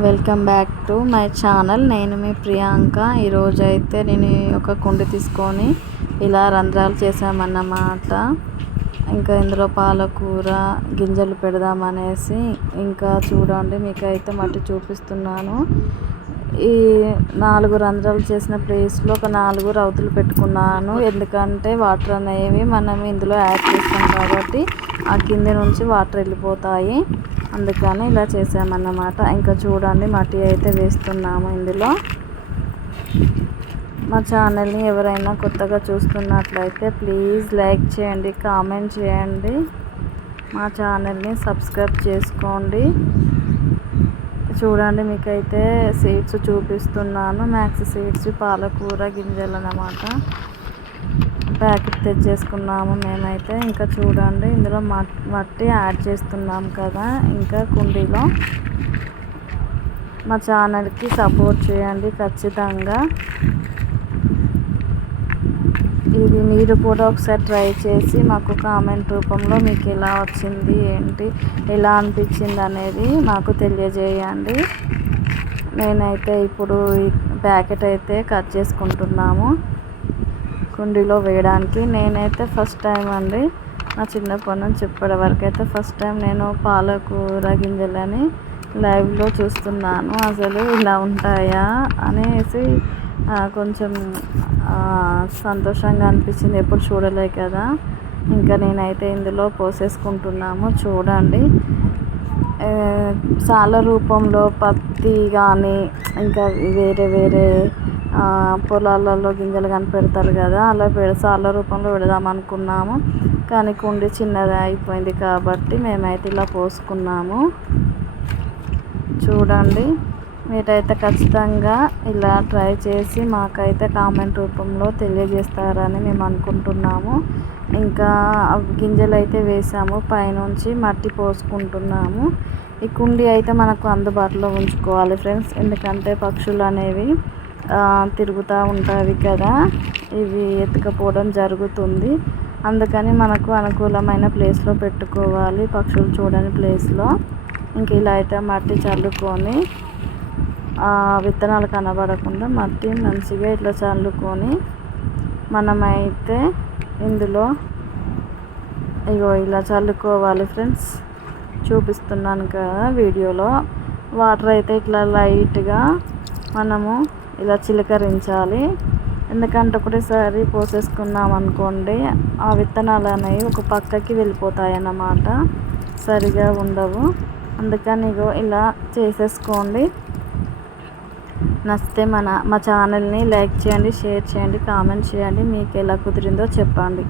Welcome back to my channel. నేను మీ ప్రియాంక. ఈరోజు అయితే నేను ఒక కుండి తీసుకొని ఇలా రంధ్రాలు చేసామన్నమాట. ఇంకా ఇందులో పాలకూర గింజలు పెడదామనేసి, ఇంకా చూడండి మీకైతే మట్టి చూపిస్తున్నాను. ఈ 4 రంధ్రాలు చేసిన ప్లేస్లో ఒక 4 రౌతులు పెట్టుకున్నాను. ఎందుకంటే వాటర్ అనేవి మనం ఇందులో యాడ్ చేస్తాం కాబట్టి ఆ కింది నుంచి వాటర్ వెళ్ళిపోతాయి. అందుకని ఇలా చేసామన్నమాట. ఇంకా చూడండి మట్టి అయితే వేస్తున్నాము ఇందులో. మా ఛానల్ని ఎవరైనా కొత్తగా చూస్తున్నట్లయితే ప్లీజ్ లైక్ చేయండి, కామెంట్ చేయండి, మా ఛానల్ని సబ్స్క్రైబ్ చేసుకోండి. చూడండి మీకైతే సీడ్స్ చూపిస్తున్నాను. మ్యాక్స్ సీడ్స్ పాలకూర గింజలు అన్నమాట. ప్యాకెట్ తెచ్చేసుకున్నాము మేమైతే. ఇంకా చూడండి ఇందులో మట్టి యాడ్ చేస్తున్నాం కదా. ఇంకా కుండీలో మా ఛానల్కి సపోర్ట్ చేయండి ఖచ్చితంగా. ఇది మీరు కూడా ఒకసారి ట్రై చేసి మాకు కామెంట్ రూపంలో మీకు ఎలా వచ్చింది, ఏంటి, ఎలా అనిపించింది అనేది మాకు తెలియజేయండి. నేనైతే ఇప్పుడు ఈ ప్యాకెట్ అయితే కట్ చేసుకుంటున్నాము కుండీలో వేయడానికి. నేనైతే ఫస్ట్ టైం అండి, నా చిన్నప్పటి నుంచి ఇప్పటి వరకు అయితే ఫస్ట్ టైం నేను పాలకూర గింజలని లైవ్లో చూస్తున్నాను. అసలు ఇలా ఉంటాయా అనేసి కొంచెం సంతోషంగా అనిపించింది. ఎప్పుడు చూడలే కదా. ఇంకా నేనైతే ఇందులో పోసేసుకుంటున్నాము. చూడండి చాలా రూపంలో పత్తి కానీ ఇంకా వేరే వేరే పొలాలలో గింజలు కానీ పెడతారు కదా, అలా సాల రూపంలో పెడదాం అనుకున్నాము. కానీ కుండి చిన్నది అయిపోయింది కాబట్టి మేమైతే ఇలా పోసుకున్నాము. చూడండి మీరైతే ఖచ్చితంగా ఇలా ట్రై చేసి మాకైతే కామెంట్ రూపంలో తెలియజేస్తారని మేము అనుకుంటున్నాము. ఇంకా గింజలు అయితే వేసాము, పైనుంచి మట్టి పోసుకుంటున్నాము. ఈ కుండి అయితే మనకు అందుబాటులో ఉంచుకోవాలి ఫ్రెండ్స్, ఎందుకంటే పక్షులు అనేవి తిరుగుతూ ఉంటాయి కదా, ఇవి ఎత్తుకపోవడం జరుగుతుంది. అందుకని మనకు అనుకూలమైన ప్లేస్లో పెట్టుకోవాలి, పక్షులు చూడని ప్లేస్లో. ఇంక ఇలా అయితే మట్టి చల్లుకొని విత్తనాలు కనబడకుండా మట్టి మంచిగా ఇట్లా చల్లుకొని మనమైతే ఇందులో ఇలా చల్లుకోవాలి ఫ్రెండ్స్. చూపిస్తున్నాను కదా వీడియోలో. వాటర్ అయితే ఇట్లా లైట్గా మనము ఇలా చిలకరించాలి. ఎందుకంటే ఒకటేసారి పోసేసుకున్నాం అనుకోండి ఆ విత్తనాలు అనేవి ఒక పక్కకి వెళ్ళిపోతాయి అన్నమాట, సరిగా ఉండవు. అందుకని ఇలా చేసేసుకోండి. నచ్చితే మా ఛానల్ని లైక్ చేయండి, షేర్ చేయండి, కామెంట్ చేయండి. మీకు ఎలా కుదిరిందో చెప్పండి.